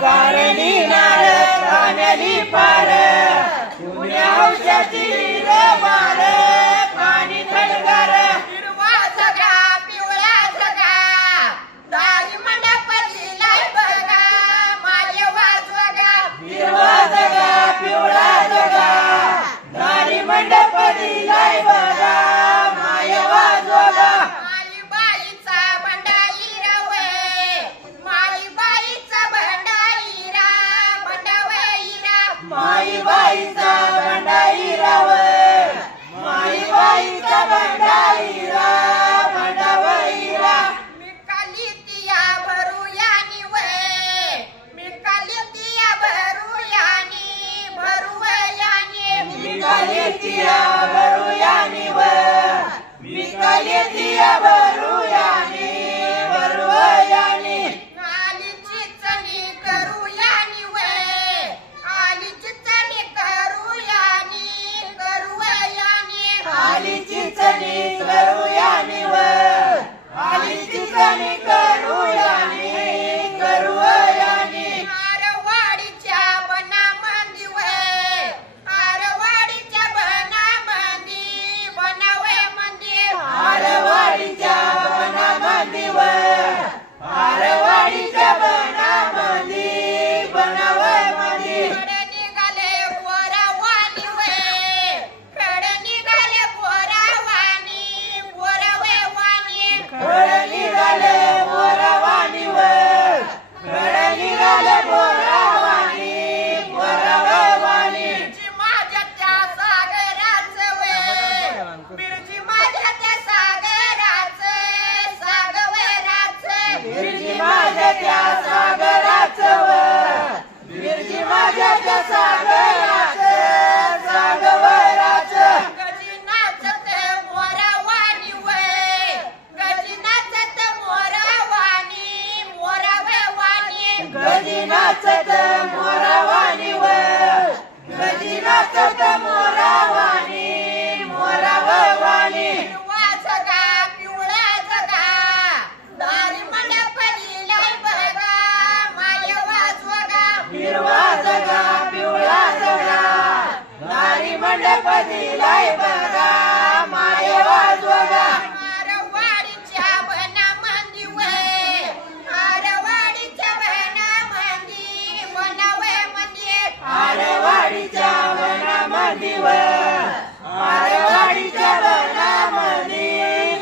कारणी नाळ पाण्याली पार पुण्या औषधी मार पाणी थंडगार हिरवा जगा पिवळा जगा दारी मंडप दिलाय बघा माय वाजवगा हिरवा जगा पिवळा जगा दारी मंडप दिलाय बघा माय वाजवगा माईबाईचा भंडाईरा माईबाईचा भंडाईरा भंडावईरा मिकाली तिया भरुयानी वे मिकाली तिया भरुयानी भरुयानी मिकाली तिया भरुयानी वे मिकाली तिया भरुयानी भरुयानी आलीची चणी करूयानी वे आलीची चणी करूयानी करूयानी आलीची चणी करूयानी व आलीची चणी करूयानी करूयानी आरवाडीच्या बनामंदी वे आरवाडीच्या बनामंदी बनावे मंदी आरवाडीच्या बनामंदी व आरवाडीच्या बनामंदी बनावय मंदी कडे निघाले गोरावानी वे कडे निघाले गोरावानी गोरावे वाणी खड निघाले बोरावानी व खड निघाले बोरावानी बोरावय वाणी बिरजी माझ्या त्या सागराचं वे बिरजी माझ्या त्या सागराचं सागराचं बिरजी माझ्या त्या सागराचं व बिरजी माझ्या त्या सागराचं सागराचं गजी नाचत मोरावानी वे गजी नाचत मोरावानी मोरावे वाणी गजी नाचत मोरावानी व गजी नाचत मोरावानी मोरावय वाणी हिरवा जगा पिवळा जगा दारी मंडप दिलाय बघा माय वाजवगा हिरवा जगा पिवळा जगा दारी मंडप दिलाय बघा माय वाजवगा आरवाडीच्या बनामंदी वे आरवाडीच्या बनामंदी बनावे मंदी आरवाडीच्या वनामंदी व आरवाडीच्या वनामंदी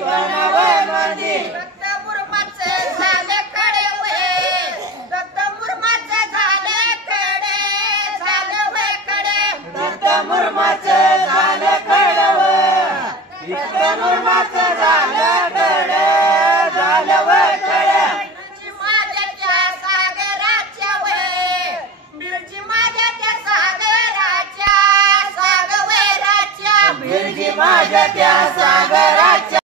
बनावय मंदी दत्त मुर्माचं झालं खडे वे दत्त मुर्माचं झालं खडे झालं वे खडे दत्त मुर्माचं झालं खड व दत्त मुर्माचं झालं खड